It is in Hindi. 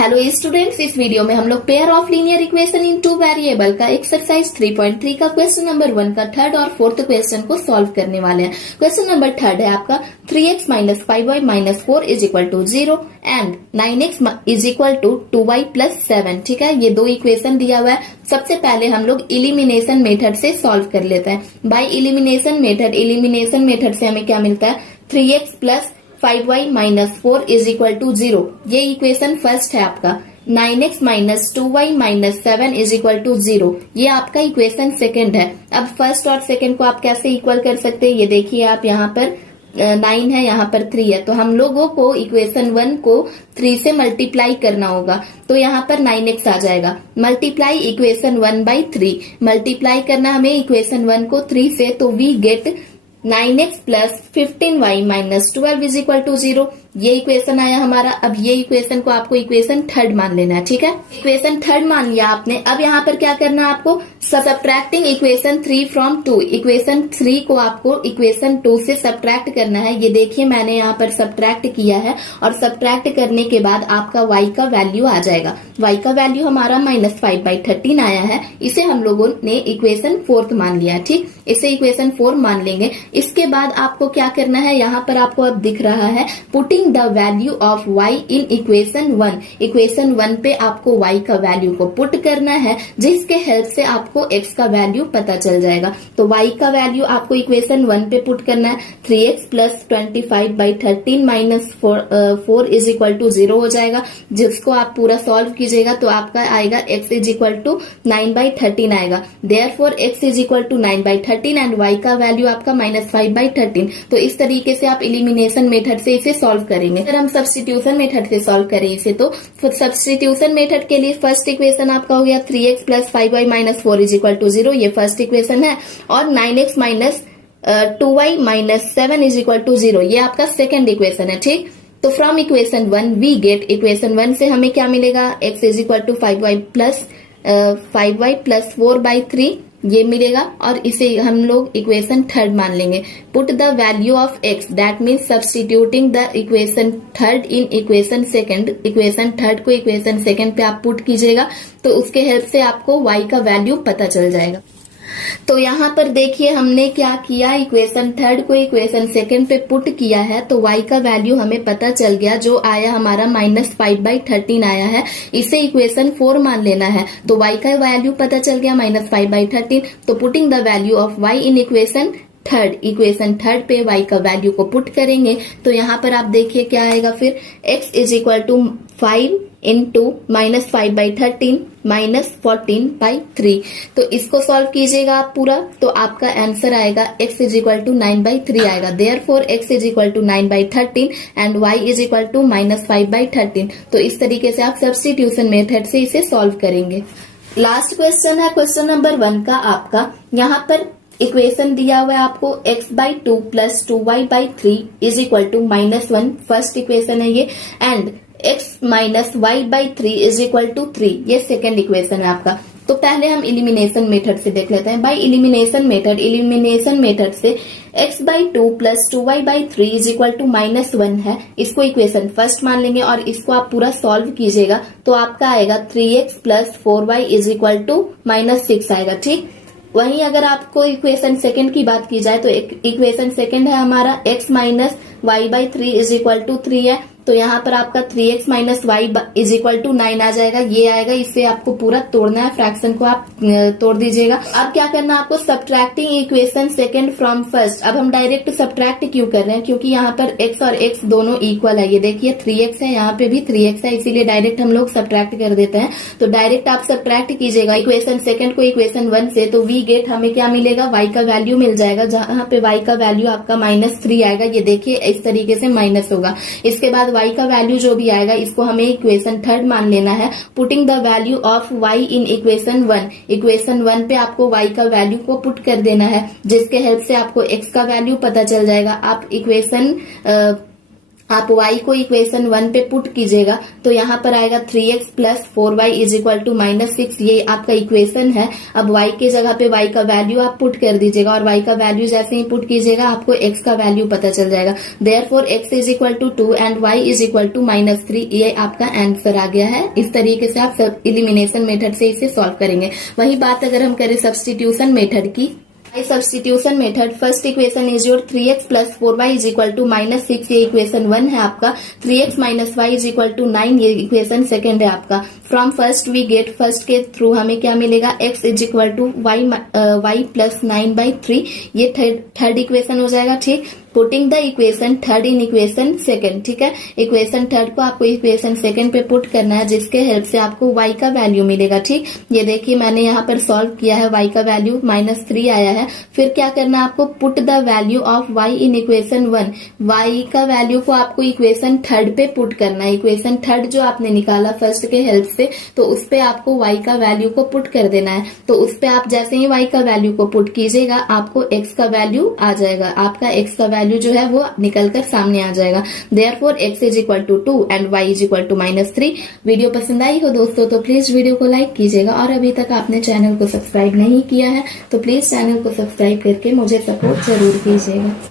हेलो स्टूडेंट्स, इस वीडियो में हम लोग pair of linear equation in two variable का एक्सरसाइज 3.3 का क्वेश्चन नंबर 1 का थर्ड और फोर्थ क्वेश्चन को सॉल्व करने वाले हैं। क्वेश्चन नंबर थर्ड है आपका 3x minus 5y minus 4 is equal to 0 and 9x is equal to 2y plus 7। ठीक है, ये दो इक्वेशन दिया हुआ है। सबसे पहले हम लोग इलिमिनेशन मेथड से सॉल्व कर लेते हैं। बाय इलिमिनेशन मेथड से हमें क्या मिलता है, 3x plus 5y minus 4 is equal to 0। ये इक्वेशन फर्स्ट है आपका। 9x minus 2y minus 7 is equal to 0, ये आपका इक्वेशन सेकंड है। अब फर्स्ट और सेकंड को आप कैसे इक्वल कर सकते हैं, ये देखिए आप यहाँ पर 9 है, यहाँ पर 3 है, तो हम लोगों को इक्वेशन 1 को 3 से मल्टीप्लाई करना होगा। तो यहाँ पर 9x आ जाएगा। मल्टीप्लाई इक्वेशन 1 बाई 3, मल्टीप्लाई करना हमें इक्वेशन 1 को 3 से, तो we get 9x plus 15y minus 12 is equal to 0। ये इक्वेशन आया हमारा। अब ये इक्वेशन को आपको इक्वेशन थर्ड मान लेना है। ठीक है, इक्वेशन थर्ड मान लिया आपने। अब यहाँ पर क्या करना है आपको, सब्ट्रैक्टिंग इक्वेशन 3 फ्रॉम 2। इक्वेशन 3 को आपको इक्वेशन 2 से सब्ट्रैक्ट करना है। ये देखिए मैंने यहाँ पर सब्ट्रैक्ट किया है और सब्ट्रैक्ट करने के बाद आपका y का वैल्यू आ जाएगा। y का वैल्यू हमारा -5/13 आया है। इसे हम लोगों ने इक्वेशन फोर्थ मान लिया। ठीक, इसे इक्वेशन 4 मान लेंगे। इसके बाद आपको क्या करना है, यहाँ पर आपको अब दिख रहा है putting the value of y in equation 1। Equation 1 पे आपको y का वैल्यू को पुट करना है, जिसके हेल्प से आपको x का वैल्यू पता चल जाएगा। तो y का वैल्यू आपको इक्वेशन 1 पे पुट करना है। 3x plus 25/13 minus 4 is equal to 0 हो जाएगा, जिसको आप पूरा सॉल्व कीजिएगा तो आपका आएगा x इज इक्वल टू 9/13 आएगा। Therefore x is equal to 9/13 and y का वैल्यू आपका -5/13। तो इस तरीके से आप इलिमिनेशन मेथड से इसे सॉल्व करेंगे। अगर हम सब्स्टिट्यूशन मेथड से सॉल्व करें इसे, तो सब्स्टिट्यूशन मेथड के लिए फर्स्ट इक्वेशन आपका हो गया 3x plus 5y minus 4 is equal to 0, ये फर्स्ट इक्वेशन है। और 9x minus 2y minus 7 is equal to 0, ये आपका सेकेंड इक्वेशन है। ठीक, तो from equation 1 we get, equation 1 से हमें क्या मिलेगा, x is equal to 5y plus 4/3 ये मिलेगा। और इसे हम लोग इक्वेशन थर्ड मान लेंगे। Put the value of x, that means substituting the equation third in equation second. Equation third को इक्वेशन सेकंड पे आप पुट कीजिएगा, तो उसके हेल्प से आपको y का वैल्यू पता चल जाएगा। तो यहाँ पर देखिए हमने क्या किया, इक्वेशन थर्ड को इक्वेशन सेकंड पे पुट किया है, तो y का वैल्यू हमें पता चल गया, जो आया हमारा -5/13 आया है। इसे इक्वेशन 4 मान लेना है, तो y का वैल्यू पता चल गया -5/13। तो putting the value of y in equation third पे y का वैल्यू को पुट करेंगे, तो यहाँ पर आप देखिए क्या आएगा फिर, x is equal to 5 into -5/13 minus 14/3। तो इसको सॉल्व कीजिएगा आप पूरा, तो आपका आंसर आएगा x इज इक्वल टू 9/3 आएगा। Therefore x is equal to 9/13 and y is equal to -5/13। तो इस तरीके से आप सब्स्टिट्यूशन मेथड से इसे सॉल्व करेंगे। लास्ट क्वेश्चन है क्वेश्चन नंबर 1 का आपका। यहाँ पर इक्वेशन दिया हुआ है आपको x/2 plus 2y/3 is equal to -1, first equation है ये, and x minus y/3 is equal to 3, ये सेकेंड इक्वेशन है आपका। तो पहले हम इलिमिनेशन मेथड से देख लेते हैं। बाय इलिमिनेशन मेथड से x/2 plus 2y/3 is equal to -1 है, इसको इक्वेशन फर्स्ट मान लेंगे और इसको आप पूरा सॉल्व कीजिएगा, तो आपका आएगा 3x plus 4y is equal to -6 आएगा। ठीक, वहीं अगर आपको इक्वेशन सेकंड की बात की जाए, तो इक्वेशन सेकंड है हमारा x minus y/3 is equal to 3 है, तो यहाँ पर आपका 3x minus y is equal to 9 आ जाएगा। ये आएगा, इससे आपको पूरा तोड़ना है, फ्रैक्शन को आप तोड़ दीजिएगा। अब क्या करना है आपको, subtracting equation second from first. अब हम डायरेक्ट सब्ट्रैक्ट क्यों कर रहे हैं, क्योंकि यहाँ पर x और x दोनों इक्वल है। ये देखिए 3x है, यहाँ पे भी 3x है, इसीलिए डायरेक्ट हम लोग सब्ट्रैक्ट कर देते हैं। तो डायरेक्ट आप सब्ट्रैक्ट कीजिएगा इक्वेशन सेकंड को इक्वेशन 1 से, तो वी गेट हमें क्या मिलेगा, y का वैल्यू मिल जाएगा, जहाँ पे y का वैल्यू आपका -3 आएगा। ये देखिए इस तरीके से माइनस होगा। इसके बाद y का वैल्यू जो भी आएगा, इसको हमें इक्वेशन थर्ड मान लेना है। Putting the value of y in equation 1, equation 1 पे आपको y का वैल्यू को पुट कर देना है, जिसके हेल्प से आपको x का वैल्यू पता चल जाएगा। आप इक्वेशन आप y को इक्वेशन 1 पे पुट कीजिएगा तो यहाँ पर आएगा 3x plus 4y is equal to -6। ये आपका इक्वेशन है। अब y के जगह पे y का वैल्यू आप पुट कर दीजिएगा और y का वैल्यू जैसे ही पुट कीजिएगा आपको x का वैल्यू पता चल जाएगा। Therefore x is equal to 2 and y is equal to -3। ये आपका आंसर आ गया है। इस तरीके से आप एलिमिनेशन मेथड से इसे सॉल्व करेंगे। वही बात अगर हम करें सब्स्टिट्यूशन मेथड की, substitution method, first equation is your 3x plus 4y is equal to -6। ये इक्वेशन 1 है आपका। 3x minus y is equal to 9। ये इक्वेशन सेकंड है आपका। From first we get, first के थ्रू हमें क्या मिलेगा, x is equal to y plus 9/3। ये थर्ड इक्वेशन हो जाएगा। ठीक, putting the equation third in equation second. ठीक है, इक्वेशन थर्ड को आपको इक्वेशन सेकंड पे पुट करना है जिसके हेल्प से आपको y का वैल्यू मिलेगा। ठीक, ये देखिए मैंने यहाँ पर सॉल्व किया है। y का वैल्यू -3 आया है। फिर क्या करना है आपको, put the value of y in equation 1। y का वैल्यू को आपको इक्वेशन थर्ड पे पुट करना है। इक्वेशन थर्ड जो आपने निकाला फर्स्ट के हेल्प से, तो उस पे आपको y का वैल्यू को पुट कर देना है। तो उस पे आप जैसे ही y का वैल्यू को पुट कीजिएगा आपको x का वैल्यू आ जाएगा। आपका x का वैल्यू जो है वो निकलकर सामने आ जाएगा। Therefore x is equal to 2 and y is equal to -3। Video पसंद आई हो दोस्तों तो प्लीज वीडियो को लाइक कीजिएगा और अभी तक आपने चैनल को सब्सक्राइब नहीं किया है तो प्लीज चैनल को सब्सक्राइब करके मुझे सपोर्ट जरूर कीजिएगा।